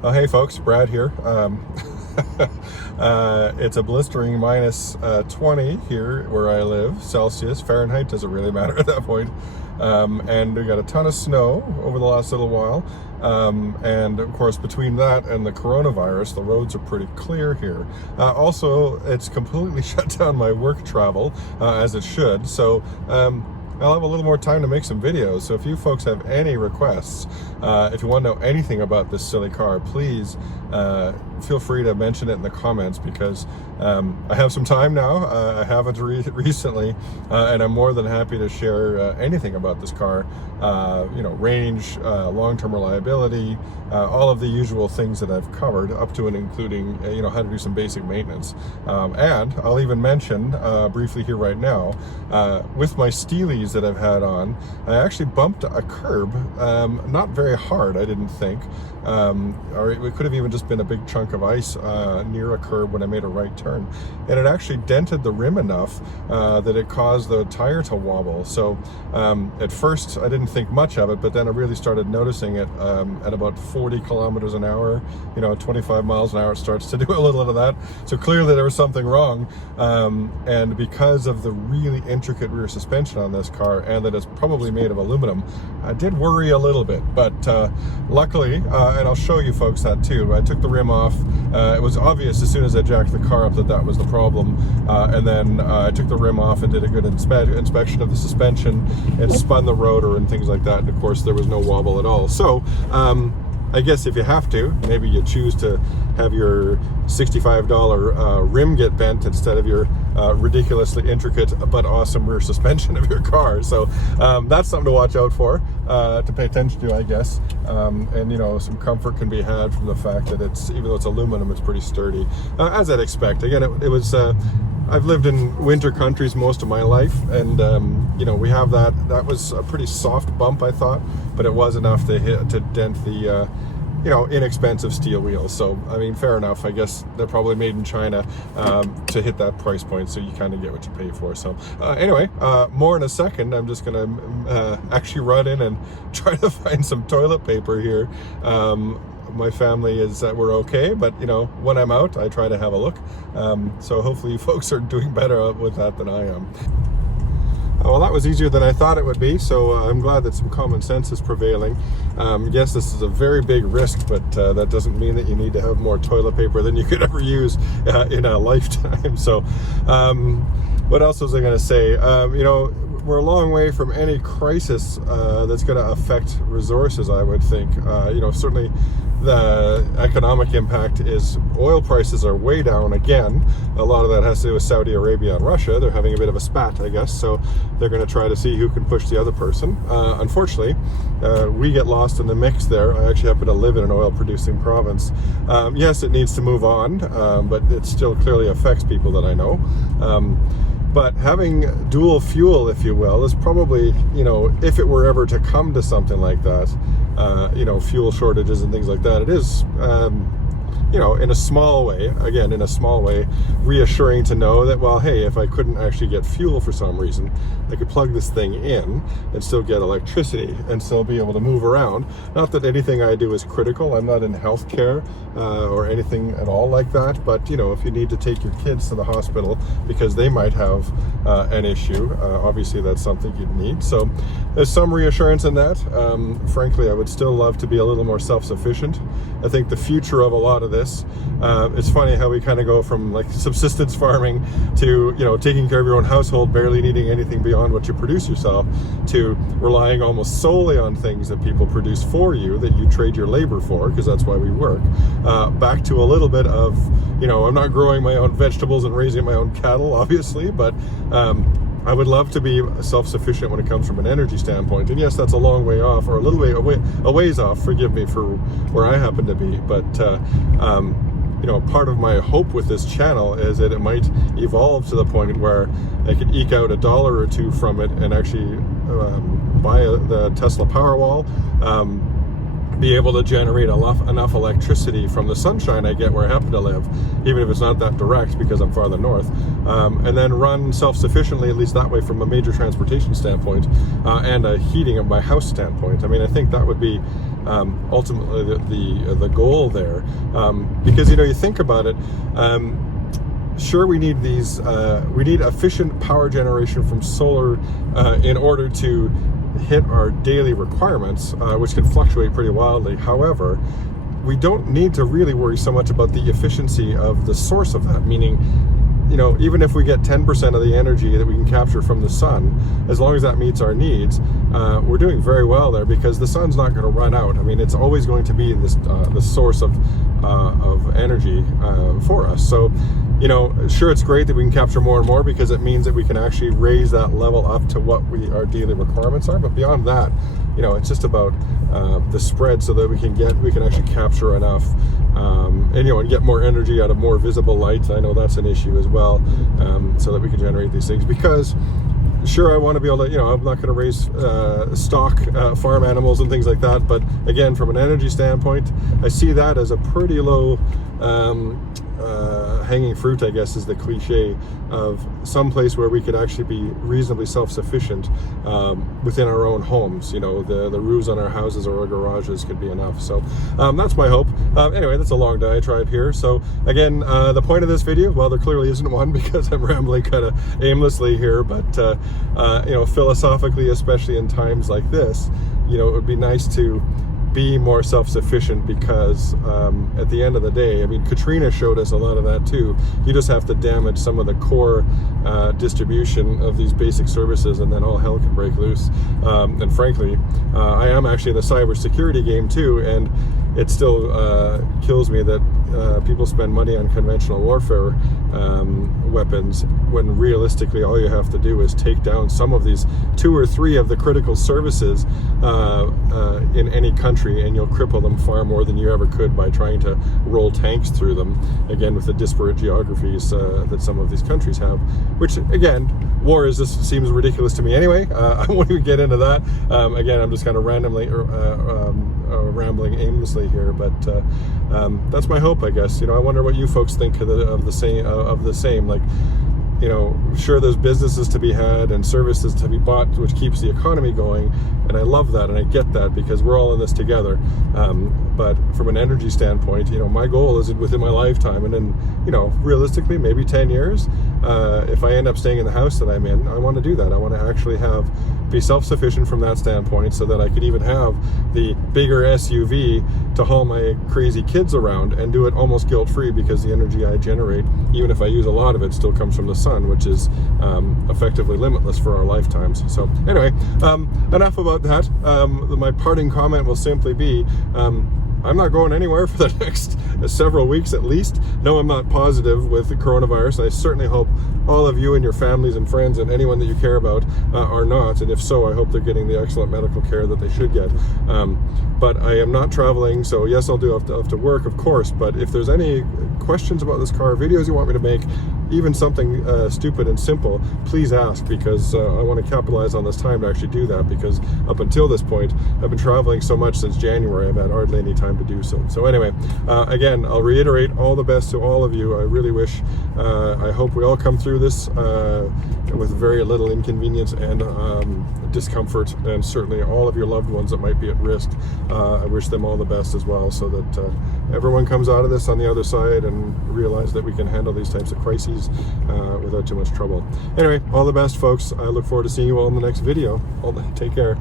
Oh, hey folks, Brad here. It's a blistering minus 20 here where I live, Celsius. Fahrenheit doesn't really matter at that point. And we got a ton of snow over the last little while. And of course, between that and the coronavirus, the roads are pretty clear here. Also, it's completely shut down my work travel, as it should. So, I'll have a little more time to make some videos. So if you folks have any requests, if you want to know anything about this silly car, please feel free to mention it in the comments, because I have some time now. I haven't recently, and I'm more than happy to share anything about this car. Range, long-term reliability, all of the usual things that I've covered, up to and including how to do some basic maintenance. And I'll even mention briefly here right now, with my Steelies that I've had on, I actually bumped a curb, not very hard, I didn't think, or it could have even just been a big chunk of ice near a curb when I made a right turn, and it actually dented the rim enough that it caused the tire to wobble. So at first I didn't think much of it, but then I really started noticing it at about 40 kilometers an hour, 25 miles an hour, it starts to do a little bit of that. So clearly there was something wrong, and because of the really intricate rear suspension on this car, and that it's probably made of aluminum, I did worry a little bit. But luckily, and I'll show you folks that too, I took the rim off. It was obvious as soon as I jacked the car up that was the problem, and then I took the rim off and did a good inspection of the suspension and spun the rotor and things like that, and of course there was no wobble at all. So I guess if you have to, maybe you choose to have your $65 rim get bent instead of your ridiculously intricate but awesome rear suspension of your car. So that's something to watch out for, to pay attention to, I guess. And some comfort can be had from the fact that even though it's aluminum, it's pretty sturdy, as I'd expect. Again, it was I've lived in winter countries most of my life, and we have that was a pretty soft bump, I thought, but it was enough to dent the inexpensive steel wheels. So I mean, fair enough. I guess they're probably made in China to hit that price point, so you kind of get what you pay for. So anyway, more in a second. I'm just gonna actually run in and try to find some toilet paper here. My family we're okay, but when I'm out, I try to have a look. So hopefully you folks are doing better with that than I am. Well, that was easier than I thought it would be, so I'm glad that some common sense is prevailing. Yes, this is a very big risk, but that doesn't mean that you need to have more toilet paper than you could ever use in a lifetime. So what else was I going to say? We're a long way from any crisis that's going to affect resources, I would think. Certainly the economic impact is oil prices are way down again. A lot of that has to do with Saudi Arabia and Russia. They're having a bit of a spat, I guess, so they're going to try to see who can push the other person. Unfortunately, we get lost in the mix there. I actually happen to live in an oil-producing province. Yes, it needs to move on, but it still clearly affects people that I know. But having dual fuel, if you will, is probably, if it were ever to come to something like that, fuel shortages and things like that, it is, in a small way, reassuring to know that, well, hey, if I couldn't actually get fuel for some reason, I could plug this thing in and still get electricity and still be able to move around. Not that anything I do is critical. I'm not in healthcare or anything at all like that. But, if you need to take your kids to the hospital because they might have an issue, obviously that's something you'd need. So there's some reassurance in that. Frankly, I would still love to be a little more self-sufficient. I think the future of a lot of this, it's funny how we kind of go from like subsistence farming to taking care of your own household, barely needing anything beyond what you produce yourself, to relying almost solely on things that people produce for you, that you trade your labor for, because that's why we work, back to a little bit of I'm not growing my own vegetables and raising my own cattle, obviously, but I would love to be self-sufficient when it comes from an energy standpoint. And yes, that's a long way off, or a ways off, forgive me, for where I happen to be. But, part of my hope with this channel is that it might evolve to the point where I could eke out $1 or $2 from it and actually buy the Tesla Powerwall, be able to generate enough electricity from the sunshine I get where I happen to live, even if it's not that direct because I'm farther north, and then run self-sufficiently, at least that way, from a major transportation standpoint and a heating of my house standpoint. I mean, I think that would be ultimately the goal there. Because, you know, you think about it, sure, we need these, we need efficient power generation from solar in order to hit our daily requirements, which can fluctuate pretty wildly. However, we don't need to really worry so much about the efficiency of the source of that, meaning, you know, even if we get 10% of the energy that we can capture from the sun, as long as that meets our needs, we're doing very well there, because the sun's not going to run out. I mean, it's always going to be this the source of energy for us. So, you know, sure, it's great that we can capture more and more, because it means that we can actually raise that level up to what our daily requirements are. But beyond that, you know, it's just about the spread, so that we can actually capture enough, and, you know, and get more energy out of more visible light. I know that's an issue as well, so that we can generate these things. Because sure, I want to be able to, you know, I'm not going to raise stock farm animals and things like that, but again, from an energy standpoint, I see that as a pretty low hanging fruit, I guess, is the cliche of some place where we could actually be reasonably self-sufficient within our own homes. You know, the roofs on our houses or our garages could be enough. So that's my hope. Anyway, that's a long diatribe here. So again, the point of this video, well, there clearly isn't one, because I'm rambling kind of aimlessly here, but you know, philosophically, especially in times like this, you know, it would be nice to be more self-sufficient, because at the end of the day, I mean, Katrina showed us a lot of that too. You just have to damage some of the core distribution of these basic services, and then all hell can break loose. And frankly, I am actually in the cybersecurity game too, and it still kills me that people spend money on conventional warfare weapons, when realistically all you have to do is take down some of these 2 or 3 of the critical services in any country, and you'll cripple them far more than you ever could by trying to roll tanks through them, again, with the disparate geographies that some of these countries have, which, again, war just seems ridiculous to me anyway. I won't even get into that. Again, I'm just kind of randomly rambling aimlessly here, but that's my hope, I guess. You know, I wonder what you folks think of the same. Like, you know, sure, there's businesses to be had and services to be bought, which keeps the economy going, and I love that, and I get that, because we're all in this together. But from an energy standpoint, you know, my goal is within my lifetime, and then, you know, realistically, maybe 10 years, if I end up staying in the house that I'm in, I want to do that. I want to actually be self-sufficient from that standpoint, so that I could even have the bigger SUV to haul my crazy kids around, and do it almost guilt-free, because the energy I generate, even if I use a lot of it, still comes from the sun, which is effectively limitless for our lifetimes. So anyway, enough about that. My parting comment will simply be, I'm not going anywhere for the next several weeks at least. No, I'm not positive with the coronavirus. I certainly hope all of you and your families and friends and anyone that you care about are not. And if so, I hope they're getting the excellent medical care that they should get. But I am not traveling, so yes, I'll have to work, of course. But if there's any questions about this car, videos you want me to make, even something stupid and simple, please ask, because I want to capitalize on this time to actually do that, because up until this point, I've been traveling so much since January, I've had hardly any time to do so. So anyway, again, I'll reiterate all the best to all of you. I really wish, I hope we all come through this with very little inconvenience and discomfort, and certainly all of your loved ones that might be at risk. I wish them all the best as well, so that everyone comes out of this on the other side and realize that we can handle these types of crises without too much trouble. Anyway, all the best, folks. I look forward to seeing you all in the next video. Take care.